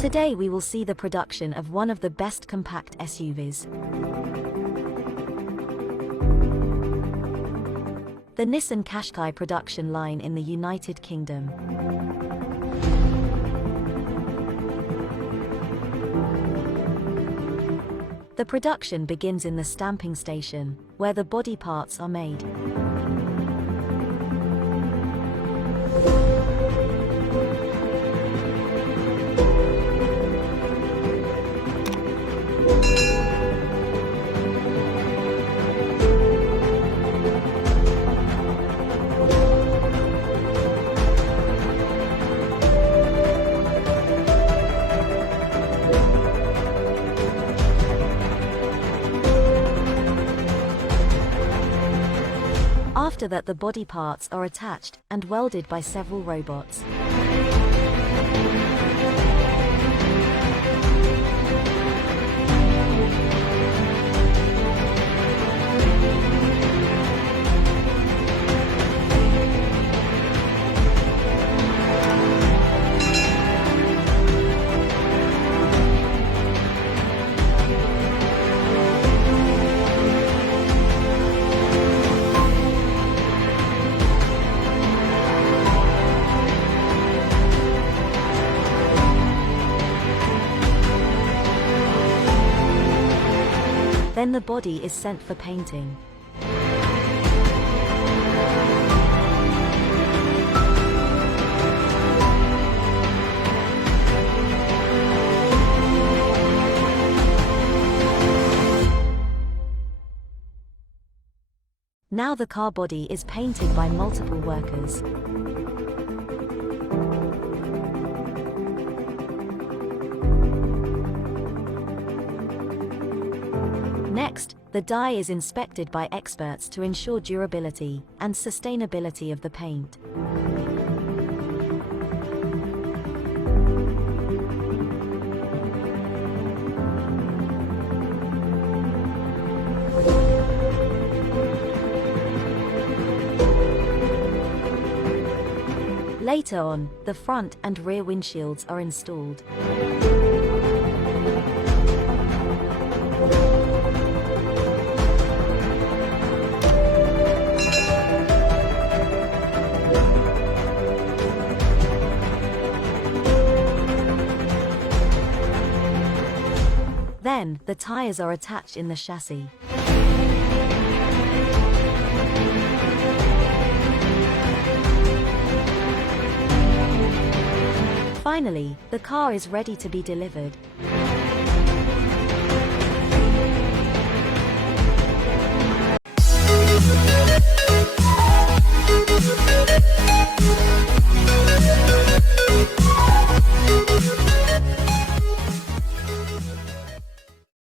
Today we will see the production of one of the best compact SUVs. The Nissan Qashqai production line in the United Kingdom. The production begins in the stamping station, where the body parts are made. After that, the body parts are attached and welded by several robots. Then the body is sent for painting. Now the car body is painted by multiple workers. Next, the die is inspected by experts to ensure durability and sustainability of the paint. Later on, the front and rear windshields are installed. Then, the tires are attached in the chassis. Finally, the car is ready to be delivered.